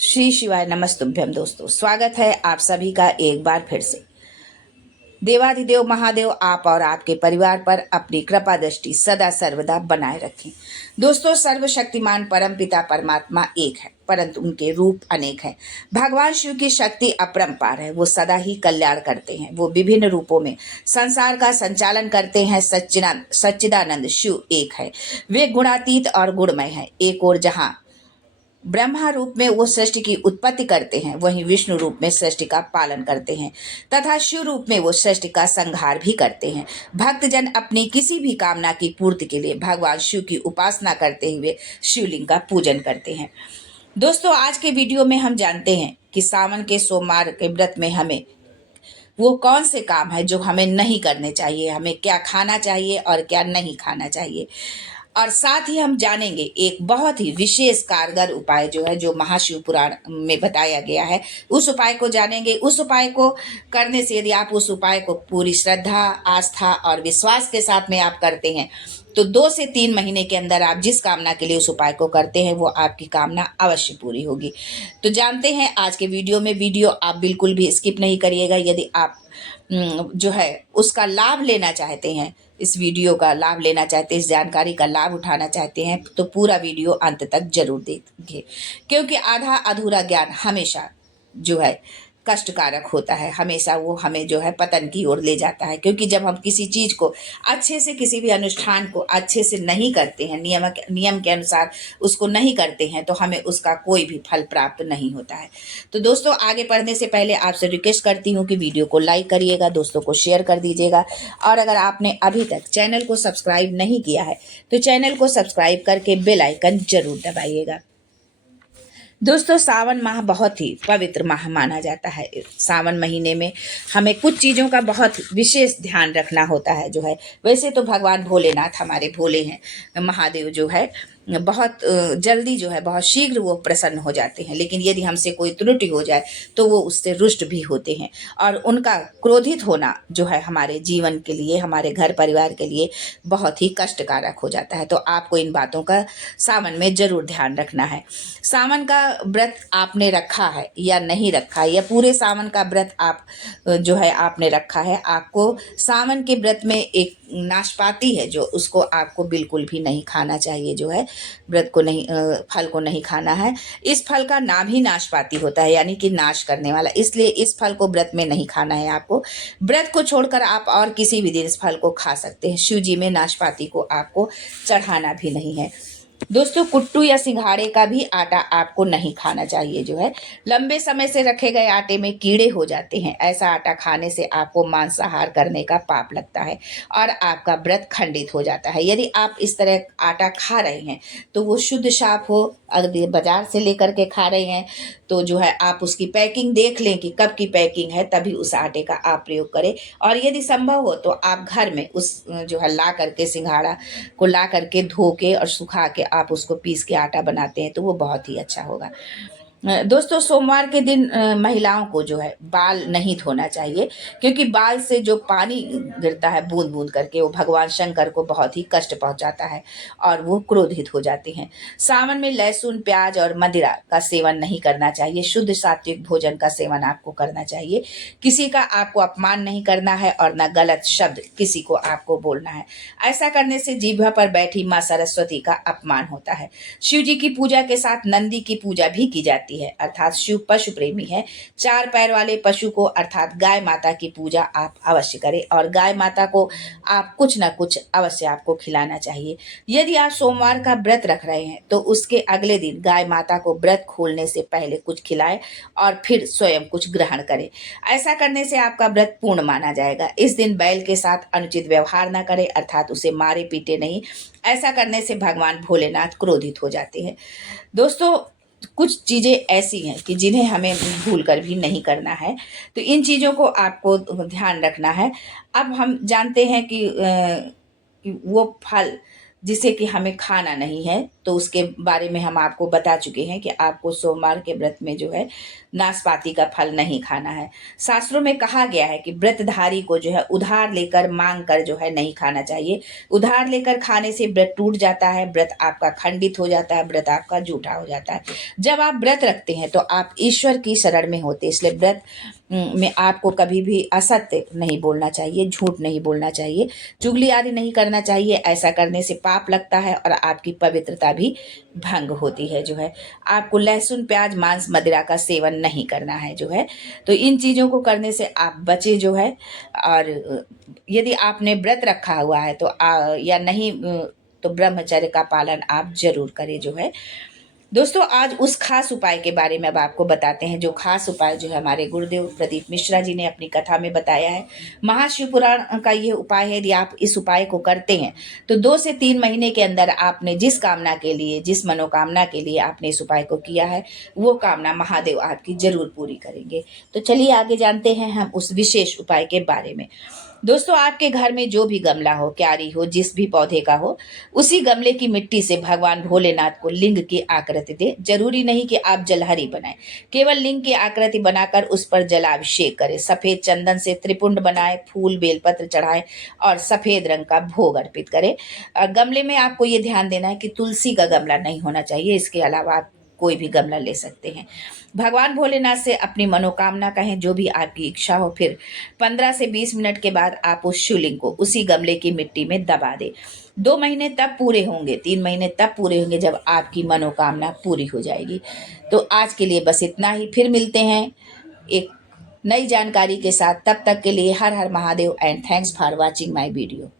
श्री शिवाय नमस्तुभ्यम। दोस्तों, स्वागत है आप सभी का एक बार फिर से। देवाधिदेव महादेव आप और आपके परिवार पर अपनी कृपा दृष्टि सदा सर्वदा बनाए रखें। दोस्तों, सर्वशक्तिमान परमपिता परमात्मा एक है, परंतु उनके रूप अनेक हैं। भगवान शिव की शक्ति अपरंपार है। वो सदा ही कल्याण करते हैं। वो विभिन्न रूपों में संसार का संचालन करते हैं। सच्चिदानंद शिव एक है। वे गुणातीत और गुणमय हैं। एक और जहां ब्रह्मा रूप में वो सृष्टि की उत्पत्ति करते हैं, वहीं विष्णु रूप में सृष्टि का पालन करते हैं तथा शिव रूप में वो सृष्टि का संहार भी करते हैं। भक्तजन अपनी किसी भी कामना की पूर्ति के लिए भगवान शिव की उपासना करते हुए शिवलिंग का पूजन करते हैं। दोस्तों, आज के वीडियो में हम जानते हैं कि सावन के सोमवार के व्रत में हमें वो कौन से काम है जो हमें नहीं करने चाहिए, हमें क्या खाना चाहिए और क्या नहीं खाना चाहिए। और साथ ही हम जानेंगे एक बहुत ही विशेष कारगर उपाय जो है, जो महाशिव पुराण में बताया गया है। उस उपाय को जानेंगे। उस उपाय को करने से यदि आप उस उपाय को पूरी श्रद्धा, आस्था और विश्वास के साथ में आप करते हैं तो 2 से 3 महीने के अंदर आप जिस कामना के लिए उस उपाय को करते हैं वो आपकी कामना अवश्य पूरी होगी। तो जानते हैं आज के वीडियो आप बिल्कुल भी स्किप नहीं करिएगा। यदि आप जो है उसका लाभ लेना चाहते हैं, इस वीडियो का लाभ लेना चाहते हैं, इस जानकारी का लाभ उठाना चाहते हैं तो पूरा वीडियो अंत तक जरूर देखिए, क्योंकि आधा अधूरा ज्ञान हमेशा जो है कष्टकारक होता है। हमेशा वो हमें जो है पतन की ओर ले जाता है, क्योंकि जब हम किसी चीज को अच्छे से, किसी भी अनुष्ठान को अच्छे से नहीं करते हैं, नियम के अनुसार उसको नहीं करते हैं, तो हमें उसका कोई भी फल प्राप्त नहीं होता है। तो दोस्तों, आगे बढ़ने से पहले आपसे रिक्वेस्ट करती हूँ कि वीडियो को लाइक करिएगा, दोस्तों को शेयर कर दीजिएगा, और अगर आपने अभी तक चैनल को सब्सक्राइब नहीं किया है तो चैनल को सब्सक्राइब करके बेल आइकन जरूर दबाइएगा। दोस्तों, सावन माह बहुत ही पवित्र माह माना जाता है। सावन महीने में हमें कुछ चीज़ों का बहुत विशेष ध्यान रखना होता है। जो है वैसे तो भगवान भोलेनाथ हमारे भोले हैं, महादेव जो है बहुत जल्दी जो है बहुत शीघ्र वो प्रसन्न हो जाते हैं, लेकिन यदि हमसे कोई त्रुटि हो जाए तो वो उससे रुष्ट भी होते हैं। और उनका क्रोधित होना जो है हमारे जीवन के लिए, हमारे घर परिवार के लिए बहुत ही कष्टकारक हो जाता है। तो आपको इन बातों का सावन में जरूर ध्यान रखना है। सावन का व्रत आपने रखा है या नहीं रखा है, या पूरे सावन का व्रत आप जो है आपने रखा है, आपको सावन के व्रत में एक नाशपाती है जो उसको आपको बिल्कुल भी नहीं खाना चाहिए। जो है व्रत को नहीं, फल को नहीं खाना है। इस फल का नाम ही नाशपाती होता है, यानी कि नाश करने वाला, इसलिए इस फल को व्रत में नहीं खाना है आपको। व्रत को छोड़कर आप और किसी भी दिन इस फल को खा सकते हैं। शिव जी में नाशपाती को आपको चढ़ाना भी नहीं है। दोस्तों, कुट्टू या सिंघाड़े का भी आटा आपको नहीं खाना चाहिए। जो है लंबे समय से रखे गए आटे में कीड़े हो जाते हैं। ऐसा आटा खाने से आपको मांसाहार करने का पाप लगता है और आपका व्रत खंडित हो जाता है। यदि आप इस तरह आटा खा रहे हैं तो वो शुद्ध साफ हो। अगर बाजार से लेकर के खा रहे हैं तो जो है आप उसकी पैकिंग देख लें कि कब की पैकिंग है, तभी उस आटे का आप प्रयोग करें। और यदि संभव हो तो आप घर में उस जो है ला करके सिंघाड़ा को ला करके धो के और सुखा के आप उसको पीस के आटा बनाते हैं तो वो बहुत ही अच्छा होगा। दोस्तों, सोमवार के दिन महिलाओं को जो है बाल नहीं धोना चाहिए, क्योंकि बाल से जो पानी गिरता है बूंद बूंद करके, वो भगवान शंकर को बहुत ही कष्ट पहुंचाता है और वो क्रोधित हो जाते हैं। सावन में लहसुन, प्याज और मदिरा का सेवन नहीं करना चाहिए। शुद्ध सात्विक भोजन का सेवन आपको करना चाहिए। किसी का आपको अपमान नहीं करना है और न गलत शब्द किसी को आपको बोलना है। ऐसा करने से जीभा पर बैठी माँ सरस्वती का अपमान होता है। शिव जी की पूजा के साथ नंदी की पूजा भी की जाती है, अर्थात शिव पशु प्रेमी है। 4 पैर वाले पशु को अर्थात गाय माता की पूजा आप अवश्य करें, और गाय माता को आप कुछ ना कुछ अवश्य आपको खिलाना चाहिए। यदि आप सोमवार का व्रत रख रहे हैं तो उसके अगले दिन गाय माता को व्रत खोलने से पहले कुछ खिलाएं और फिर स्वयं कुछ ग्रहण करें। ऐसा करने से आपका व्रत पूर्ण माना जाएगा। इस दिन बैल के साथ अनुचित व्यवहार न करें, अर्थात उसे मारे पीटे नहीं। ऐसा करने से भगवान भोलेनाथ क्रोधित हो जाते हैं। दोस्तों, कुछ चीज़ें ऐसी हैं कि जिन्हें हमें भूल कर भी नहीं करना है, तो इन चीज़ों को आपको ध्यान रखना है। अब हम जानते हैं कि वो फल जिसे कि हमें खाना नहीं है, तो उसके बारे में हम आपको बता चुके हैं कि आपको सोमवार के व्रत में जो है नाशपाती का फल नहीं खाना है। शास्त्रों में कहा गया है कि व्रतधारी को जो है उधार लेकर मांग कर जो है नहीं खाना चाहिए। उधार लेकर खाने से व्रत टूट जाता है, व्रत आपका खंडित हो जाता है, व्रत आपका झूठा हो जाता है। जब आप व्रत रखते हैं तो आप ईश्वर की शरण में होते हैं, इसलिए व्रत में आपको कभी भी असत्य नहीं बोलना चाहिए, झूठ नहीं बोलना चाहिए, चुगली आदि नहीं करना चाहिए। ऐसा करने से पाप लगता है और आपकी पवित्रता भी भंग होती है। जो है आपको लहसुन, प्याज, मांस, मदिरा का सेवन नहीं करना है। जो है तो इन चीज़ों को करने से आप बचे जो है। और यदि आपने व्रत रखा हुआ है तो या नहीं तो ब्रह्मचर्य का पालन आप जरूर करें। जो है दोस्तों, आज उस खास उपाय के बारे में अब आपको बताते हैं, जो खास उपाय जो है हमारे गुरुदेव प्रदीप मिश्रा जी ने अपनी कथा में बताया है। महाशिव पुराण का ये उपाय है। यदि आप इस उपाय को करते हैं तो 2 से 3 महीने के अंदर आपने जिस कामना के लिए, जिस मनोकामना के लिए आपने इस उपाय को किया है, वो कामना महादेव आपकी जरूर पूरी करेंगे। तो चलिए आगे जानते हैं हम उस विशेष उपाय के बारे में। दोस्तों, आपके घर में जो भी गमला हो, क्यारी हो, जिस भी पौधे का हो, उसी गमले की मिट्टी से भगवान भोलेनाथ को लिंग की आकृति दे। जरूरी नहीं कि आप जलहरी बनाएं, केवल लिंग की आकृति बनाकर उस पर जलाभिषेक करें। सफेद चंदन से त्रिपुंड बनाएं, फूल बेलपत्र चढ़ाएं और सफेद रंग का भोग अर्पित करें। गमले में आपको ये ध्यान देना है कि तुलसी का गमला नहीं होना चाहिए। इसके अलावा आप कोई भी गमला ले सकते हैं। भगवान भोलेनाथ से अपनी मनोकामना कहें, जो भी आपकी इच्छा हो। फिर 15 से 20 मिनट के बाद आप उस शिवलिंग को उसी गमले की मिट्टी में दबा दें। 2 महीने तब पूरे होंगे, 3 महीने तब पूरे होंगे जब आपकी मनोकामना पूरी हो जाएगी। तो आज के लिए बस इतना ही। फिर मिलते हैं एक नई जानकारी के साथ। तब तक के लिए हर हर Mahadev and thanks for watching my video.